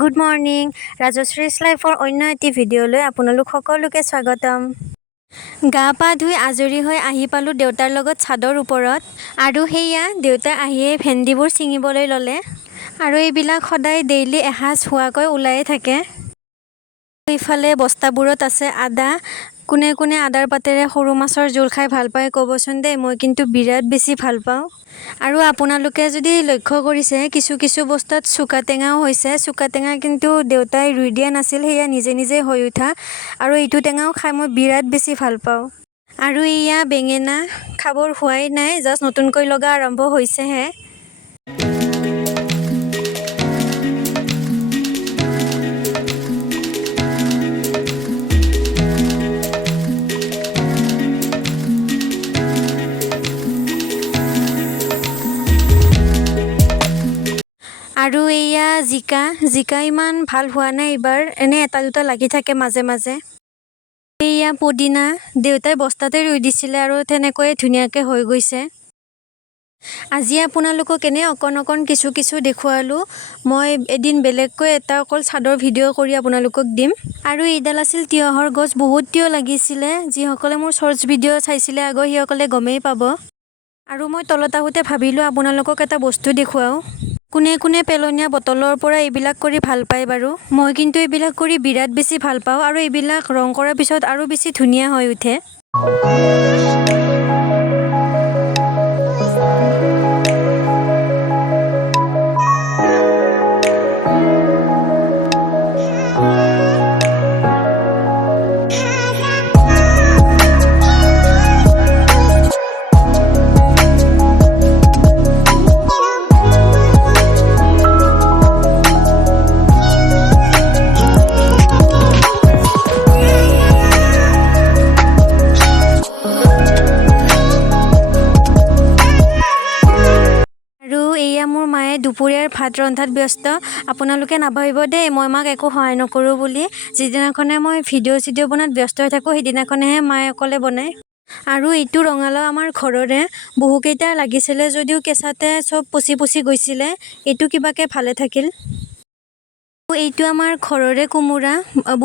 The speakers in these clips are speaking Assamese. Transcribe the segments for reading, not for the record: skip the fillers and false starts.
গুড মৰ্নিং ৰাজশ্ৰীজ লাইফৰ অন্য এটি ভিডিঅ'লৈ আপোনালোক সকলোকে স্বাগতম। গা পা ধুই আজৰি হৈ আহি পালোঁ দেউতাৰ লগত ছাদৰ ওপৰত আৰু সেয়া দেউতাই আহিয়ে ভেন্দিবোৰ ছিঙিবলৈ ল'লে আৰু এইবিলাক সদায় ডেইলি এসাঁজ হোৱাকৈ ওলায়ে থাকে। ইফালে বস্তাবোৰত আছে আদা। কোনে কোনে আদাৰ পাতেৰে সৰু মাছৰ জোল খাই ভাল পায় ক'বচোন দেই, মই কিন্তু বিৰাট বেছি ভাল পাওঁ। আৰু আপোনালোকে যদি লক্ষ্য কৰিছে কিছু বস্তুত চুকা টেঙাও হৈছে। চুকা টেঙা কিন্তু দেউতাই ৰুই দিয়া নাছিল, সেয়া নিজে নিজে হৈ উঠা। আৰু এইটো টেঙাও খাই মই বিৰাট বেছি ভাল পাওঁ। আৰু এয়া বেঙেনা খাবৰ হোৱাই নাই, জাষ্ট নতুনকৈ লগা আৰম্ভ হৈছেহে। আৰু এয়া জিকা ইমান ভাল হোৱা নাই এইবাৰ, এনে এটা দুটা লাগি থাকে মাজে মাজে। এয়া পুদিনা দেউতাই বস্তাতে ৰুই দিছিলে আৰু তেনেকৈয়ে ধুনীয়াকৈ হৈ গৈছে। আজি আপোনালোকক এনে অকণ কিছু দেখুৱালোঁ। মই এদিন বেলেগকৈ এটা অকল ছাদৰ ভিডিঅ' কৰি আপোনালোকক দিম। আৰু এইডাল আছিল তিয়ঁহৰ গছ, বহুত তিয়ঁহ লাগিছিলে। যিসকলে মোৰ শ্বৰ্টছ ভিডিঅ' চাইছিলে আগৰ সিসকলে গমেই পাব। আৰু মই তলত আহোঁতে ভাবিলোঁ আপোনালোকক এটা বস্তু দেখুৱাওঁ। কোনে কোনে পেলনীয়া বটলৰ পৰা এইবিলাক কৰি ভাল পায় বাৰু? মই কিন্তু এইবিলাক কৰি বিৰাট বেছি ভাল পাওঁ আৰু এইবিলাক ৰং কৰাৰ পিছত আৰু বেছি ধুনীয়া হৈ উঠে। মোৰ মায়ে দুপৰীয়াৰ ভাত ৰন্ধাত ব্যস্ত। আপোনালোকে নাভাবিব দেই মই মাক একো সহায় নকৰোঁ বুলি। যিদিনাখনে মই ভিডিঅ' বনাত ব্যস্ত হৈ থাকোঁ সেইদিনাখনেহে মায়ে অকলে বনায়। আৰু এইটো ৰঙালাও আমাৰ ঘৰৰে, বহুকেইটা লাগিছিলে যদিও কেঁচাতে চব পচি গৈছিলে। এইটো কিবাকে ভালে থাকিল। এইটো আমাৰ ঘৰৰে কোমোৰা,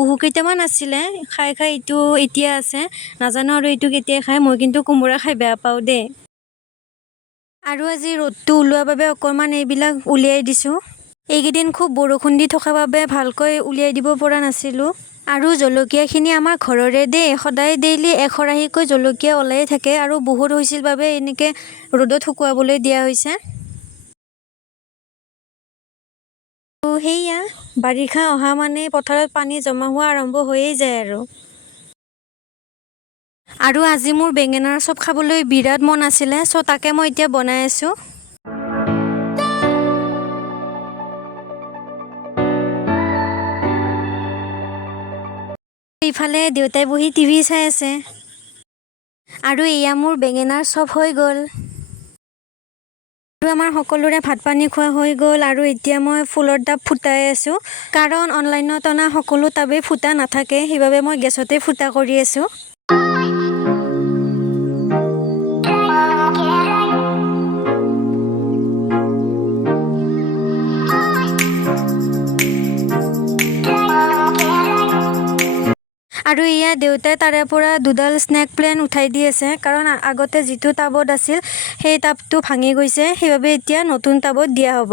বহুকেইটামান আছিলে। খাই এইটো এতিয়া আছে, নাজানো আৰু এইটো কেতিয়া খায়। মই কিন্তু কোমোৰা খাই বেয়া পাওঁ দেই। আৰু আজি ৰ'দটো ওলোৱাৰ বাবে অকণমান এইবিলাক উলিয়াই দিছোঁ। এইকেইদিন খুব বৰষুণ দি থকা বাবে ভালকৈ উলিয়াই দিব পৰা নাছিলোঁ। আৰু জলকীয়াখিনি আমাৰ ঘৰৰে দেই, সদায় ডেইলি এশৰাশীকৈ জলকীয়া ওলাই থাকে আৰু বহুত হৈছিল বাবে এনেকৈ ৰ'দত শুকুৱাবলৈ দিয়া হৈছে। সেয়া বাৰিষা অহা মানে পথাৰত পানী জমা হোৱা আৰম্ভ হৈয়ে যায় আৰু আজি মোৰ বেঙেনাৰ চপ খাবলৈ বিৰাট মন আছিলে, তাকে মই এতিয়া বনাই আছোঁ। ইফালে দেউতাই বহি টিভি চাই আছে। আৰু এয়া মোৰ বেঙেনাৰ চপ হৈ গ'ল। আৰু আমাৰ সকলোৰে ভাত পানী খোৱা হৈ গ'ল আৰু এতিয়া মই ফুলৰ টাব ফুটাই আছোঁ। কাৰণ অনলাইনত অনা সকলো টাবেই ফুটা নাথাকে, সেইবাবে মই গেছতে ফুটা কৰি আছোঁ। আৰু এয়া দেউতাই তাৰে পৰা দুডাল স্নেক প্লেণ্ট উঠাই দি আছে, কাৰণ আগতে যিটো টাবত আছিল সেই টাবটো ভাঙি গৈছে, সেইবাবে এতিয়া নতুন টাবত দিয়া হ'ব।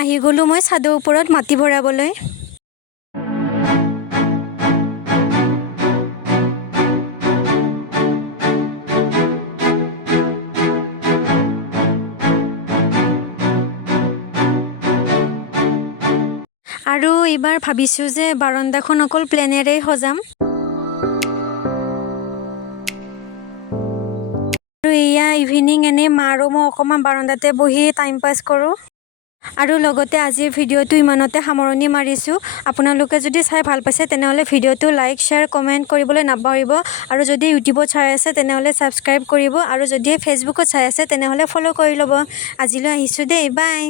আহি গ'লোঁ মই ছাদৰ ওপৰত মাটি ভৰাবলৈ। আৰু এইবাৰ ভাবিছোঁ যে বাৰান্দাখন অকল প্লেনেৰেই সজাম। আৰু এয়া ইভিনিং এনেই মা আৰু মই অকণমান বাৰান্দাতে বহি টাইম পাছ কৰোঁ। আৰু লগতে আজিৰ ভিডিঅ'টো ইমানতে সামৰণি মাৰিছোঁ। আপোনালোকে যদি চাই ভাল পাইছে তেনেহ'লে ভিডিঅ'টো লাইক শ্বেয়াৰ কমেণ্ট কৰিবলৈ নাপাহৰিব আৰু যদি ইউটিউবত চাই আছে তেনেহ'লে ছাবস্ক্ৰাইব কৰিব আৰু যদি ফেচবুকত চাই আছে তেনেহ'লে ফ'ল' কৰি ল'ব। আজিলৈ আহিছোঁ দেই, বাই।